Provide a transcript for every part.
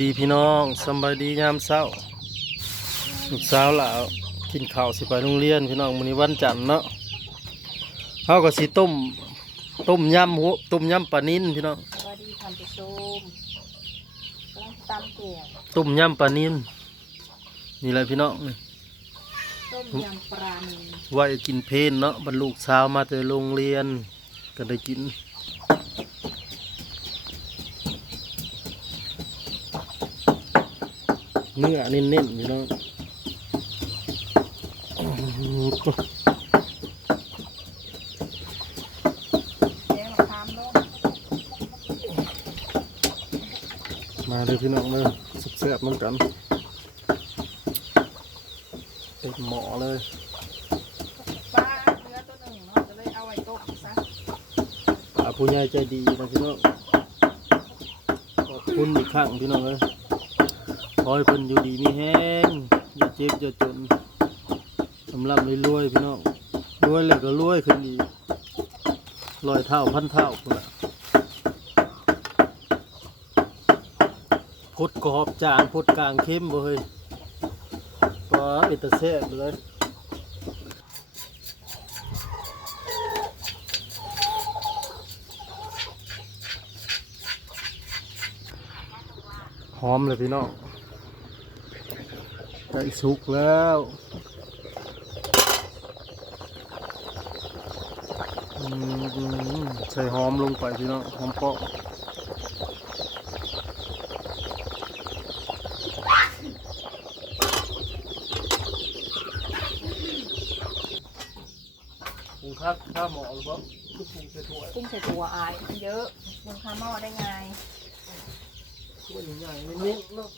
ดีพี่น้องสำบายดียามเช้าลูกสาวหลาวกินข้าวสิไปโรงเรียนพี่น้องมื้อนี้วันจันทร์เนาะเฮาก็สิต้มต้มยำหัวต้มยำปลานิ่นพี่น้องสวัสดีท่านผู้ชมกำลังตำเกี่ยวต้มยำปลานิ่นนี่แหละพี่น้องนี่ต้มยำปลาหนึ่งไว้กินเพลนเนาะบรรลูกสาวมาแต่โรงเรียนก็ได้กิน เนื้อเน้นๆพี่น้องแกงมะขามต้มมาเลยพี่น้องเลยสุกแซ่บเหมือนกันเต็มหม้อเลยปลาเนื้อตัวหนึ่งเนาะจะเลยเอาไว้ต้มซะป่าผู้ใหญ่ใจดีนะพี่น้องขอบคุณอีกครั้งพี่น้องเลย ขอให้เพิ่นอยู่ดีมีแห้งอย่าเจ็บอย่าจนสำหรับรวยๆพี่น้องรวยแล้วก็รวยขึ้นอีกร้อยเท่าพันเท่าพุ่นละพดกรอบจางพดกลางเข้มบ่เฮ้ยก็เป็นตะแซ่บเลยหอมเลยพี่น้อง ใกล้สุกแล้วอืมใส่หอมลงไปพี่น้องหอมเปาะปรุงครับข้าวหมอหรือเปล่าคือปรุงใส่ถ้วยกุ้งใส่ถั่วอายมันเยอะบนคาหม้อได้ไงถ้วยใหญ่ๆนิดๆเนาะ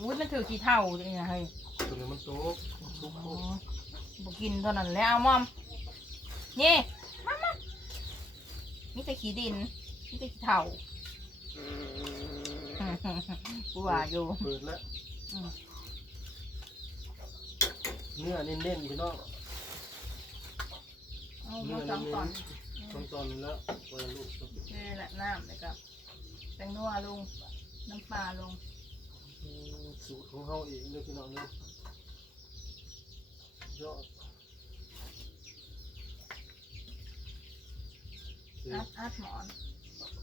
วุ้ยมันถือกี่เท่าเลยนะเฮ้ยตัวนี้มันโตกสุกอ๋อบอกกินเท่านั้นแล้วเอามอมนี่มามานี่แต่ขี้ดินนี่แต่ขี้เท่ากูว่าอยู่เปิดแล้วอืมเนื้อเน้นๆพี่น้องเอามาสองตอนตอนตอนนี้แล้ววางลูกนี่แหละน้ำเลยครับแตงนัวลงน้ำปลาลง สูตรของเฮาเองเลยพี่น้องเนี่ยยอดอัดอัดหมอน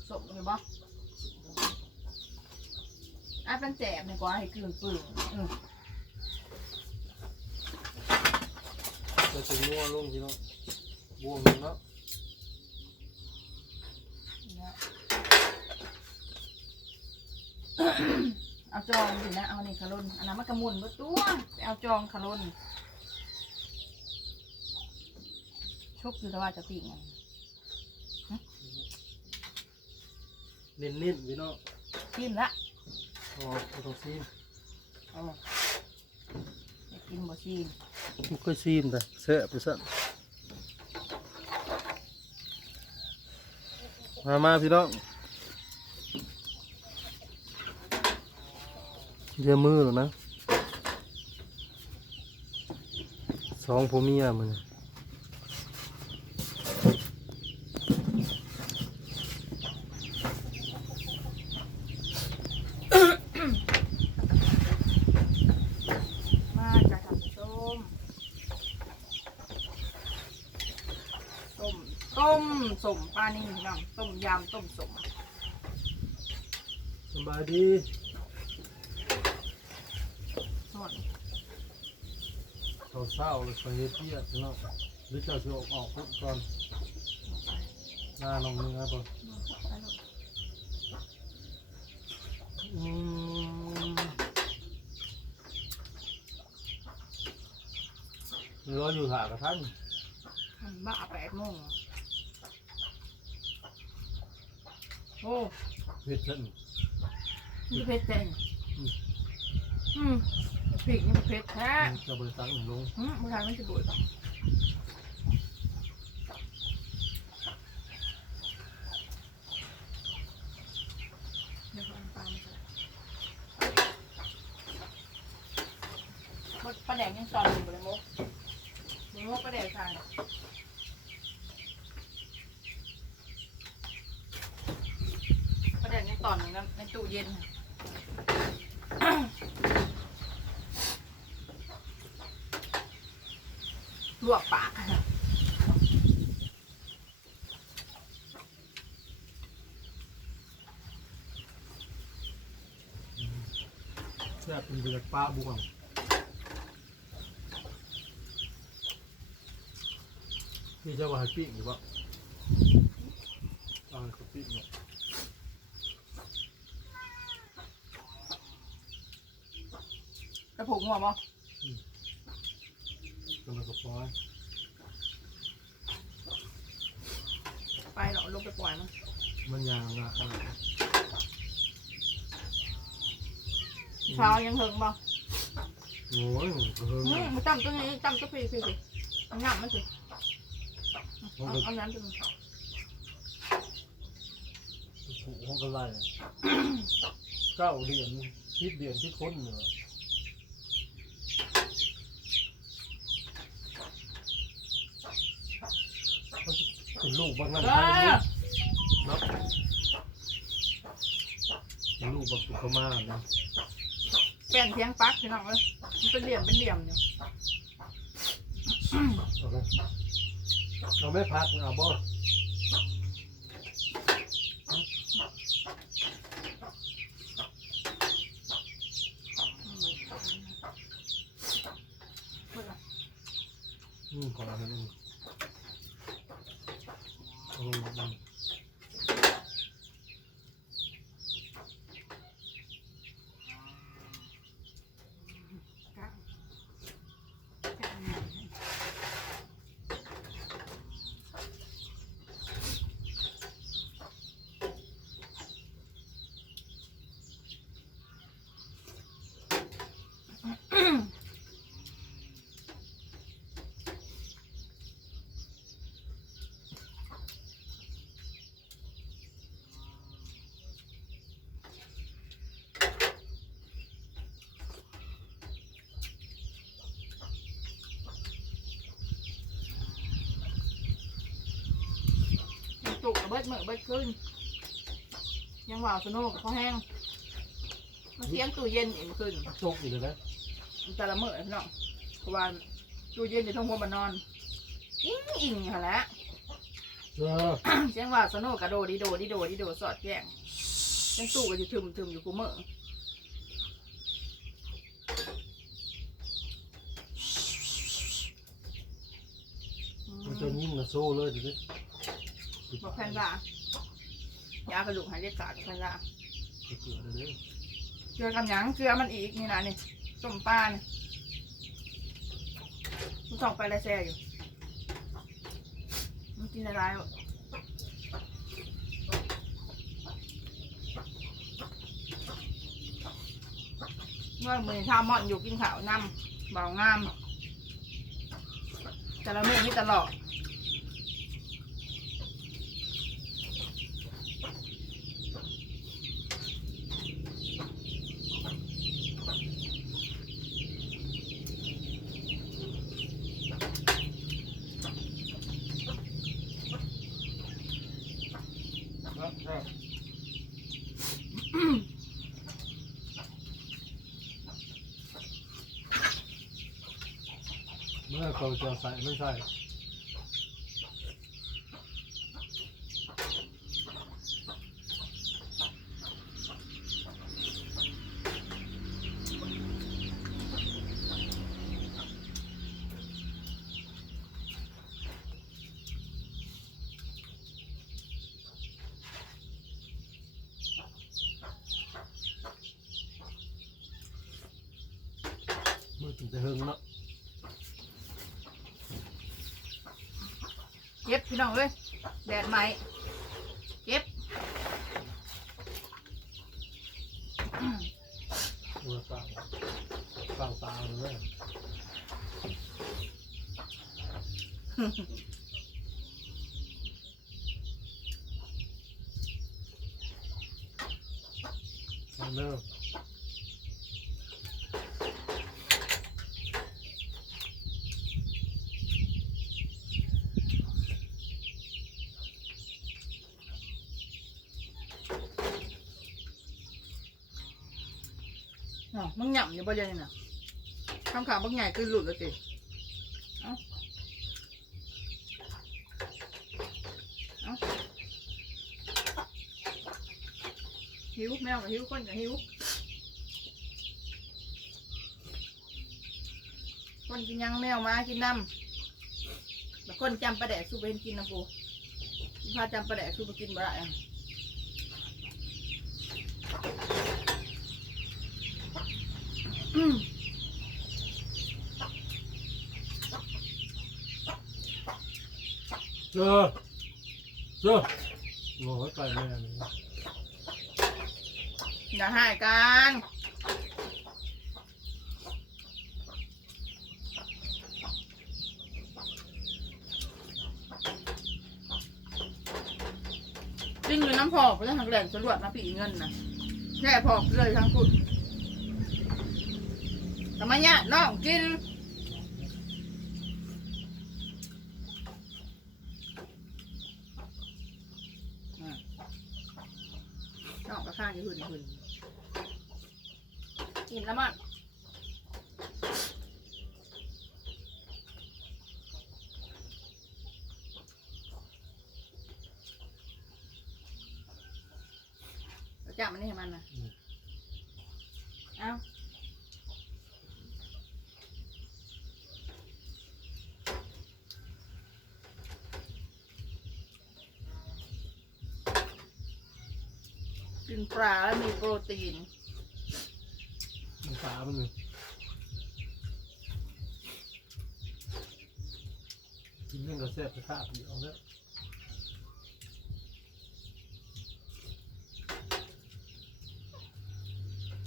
สมอยู่บ่อัดเป็นแจบดีกว่าให้กลืนปึ่งอืมจะถึงนัวลงพี่น้องบวงหนึ่งเนาะเนี่ย เอาจองสินะ เอานี่ขลุนอันนั้นมันกระมุนบ่ตัวไปเอาจองขลุนชุบอยู่แต่ว่าจะปีกไงเน้นๆพี่น้องชิมละอ๋อบ่ต้องซีมเอออยากกินบ่ชิมบ่เคยซีมแต่แซ่บไปสั่นมามาพี่น้อง เยอะมือหรอกนะสองผัวเมียมันน่ะมาจากทำส้มต้มต้มสมปลานิ่มพี่น้องต้มยำต้มสมสบายดี หมด เราเศร้าเลยไปเฮ็ดเพียพี่น้องหรือเจะสิออกออกพุทก่อนหน้าน้องมือครับผมอืมรออยู่หากระทันมันบ้าแปดโมงเหรอโอ้เฮ็ดเช่นนี่เพชรเจ๋งอืม พริกนี่มันเพชรแท้จะบริษัทลงอืมผู้ชายไม่จะบุยหรอกเดี๋ยวเอาน้ำปลามาใส่มดปลาแดกยังสอนอยู่เลยมกมกปลาแดกทานตอนหนึงนะในตู้เย็น ลวกปากแซ่บเป็นเบือดปลาบวงนี่จะว่าให้ปิ้งหรือเปล่าเอาให้เขาปิ้งเนาะกระผงหัวมั้ง ไปเหรอลงไปปล่อยมันมันยางอะเช้ายังเฮิงบ่โอ้ยเพิ่อืงมมาจำตัวนี้จำตัวพี่พี่พี่เอาหนักมันสิเอาเอาน้ำตัวนี้ผูกห้องกันไล่เก้าเดือนคิดเดือนคิดค้นเหนือ เป็นลูกบางนั่นเอไทยอเนาะเป็นลูกบักสุขมานะแป้นเทียงปักพี่น้องเลยมันเป็นเหลี่ยมเป็นเหลี่ยมอยู่เอาไหมเอาไม่พักเอาบ่อืมขอแล้วนั่นอืม อืมจุกเบิดมือเบิดขึ้น ยังว่าวสนุกกับพ่อแห้งมาเทียงตู้เย็นอีกมื่อคืนโชคอีกเลยนะแต่ละมื้อพี่น้องเพราะว่าตู้เย็นอยู่ท้องหัวบานนอนอิงอิงค่ะแหล้วเออเสียงว่าสนุกกระโดดดิโดดิโดดิโดสอดแจ้งเสียงตู้ก็จะทึมทึมอยู่กูมือมันจะยิ่งนะโซ่เลยดิ บอกแพนด้ายากระดูกหายเลือดขาดแพนด้าเกลือเลยเกลือกับหยังเกลือมันอีกนี่นะนี่ต้มปลาเนี่ยมันส่องไปไรแซ่อยู่มันกินอะไรวะเมื่อมือทามอนอยู่กินข้าวน้ำเบางามแต่ละมื้อนี่ตลอด ครับเมื่อเขาจะใส่ไม่ใส่ มือถึงจะเฮิงเนาะเก็บพี่น้องเอ้ยแดดไหมเก็บมือสั่งสั่งตาเลยเอาเนอะ อ๋อมึงหย่ำ อยู่บ่ยวนี้น่ะคำขาบักใหญ่คือหลุดแล้วสิเอ้าเอ้าหิวแมวกับหิวคนกับหิว คนกินยังแมวมากินน้ำแล้วคนจำประแดกสู้ไปเห็นกินนะปูพาจำประแดกสู้ไปกินบ่ได้อะอืม เจอเจอโอ้ยไก่แม่นี่อย่าหายกันกินอยู่น้ำพอกไปแล้วทางแหล่งสรวจมาปีเงินนะแค่พอกเลยทั้งคุณ ทำไมเนี่ยน้องกินอะน้องก็ข้างอยู่หุ่นหุ่นกินแล้วมั้งเอาจับมันนี่ให้มันนะเอา ปลาแล้วมีโปรตีนมันตามันเลยกินเรื่องกระแซบกระซาบเดียวแล้ว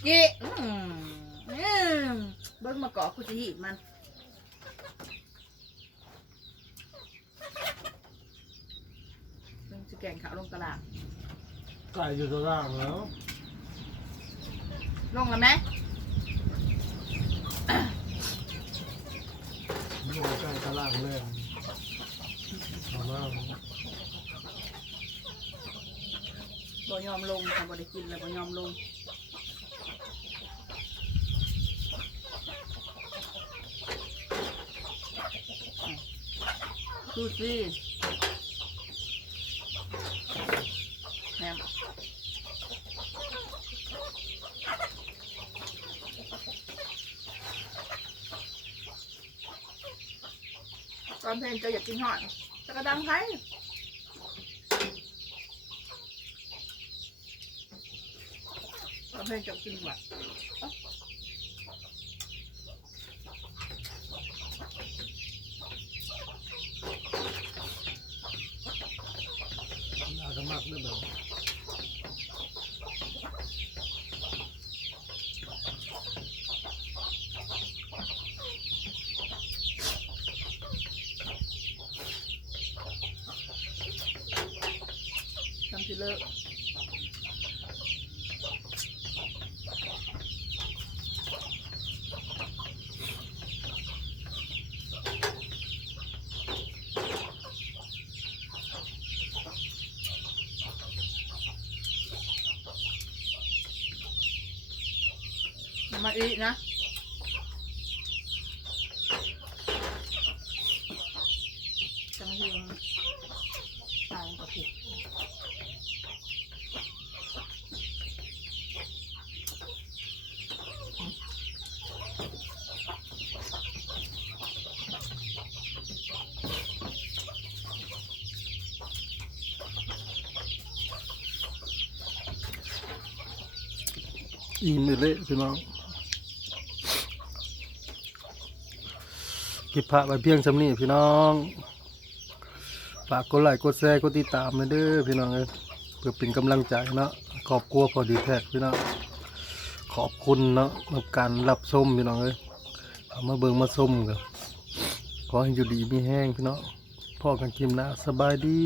จีอืมอืมเบิ้งมาเกาะกูจะหีบมัน เบิ้งจะแกงขาวลงตลาด ไก่อยู่ตารางแล้วลงแล้วไหมอยู่ใกล้ตารางแรงเอามาบ่ยอมลงค่ะบ่ได้กินแล้วบ่ยอมลงดูสิแหนมต อนเพลงจะอยากกินหอดจะกระดังไผ่ตอนเพลงจะกินหวานอากมักเนี่ยแบบ ทำสิเลอะมาอีกนะ จังเฮียงตายกับผิด อิ่มเลยพี่น้องก็บผักไว้เพียงสำนี้พี่น้องฝากกดไลค์กดแชร์กดติดตามมาเด้อพี่น้องเอ้ยเพื่อเป็นกำลังใจเนาะขอบครัวพอดีแท็กพี่น้องขอบคุณเนาะในการรับชมพี่น้องเอ้ยเอามาเบิ่งมาชมกันขอให้อยู่ดีมีแห้งพี่น้องพ่อกันกิมนะสบายดี